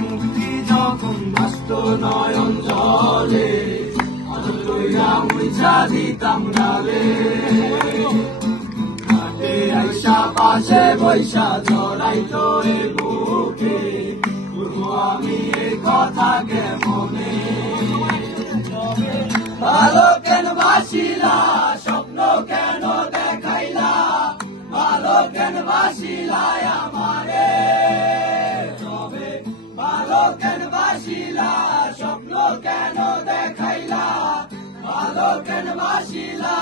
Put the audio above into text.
মুক্তি যখন নষ্ট নয়ন জলে লইয়া মুছা দিতাম গালে ঘাটে আইসা পাশে বৈশা জড়াইতো এ বুকে আমি এই কথা কেমনে ভালো কেন বাসিলা স্বপ্ন কেন দেখাইলা ভালো কেন বাসিলা আমারে তবে ভালো কেন বাসিলা স্বপ্ন কেন দেখাইলা ভালো কেন বাসিলা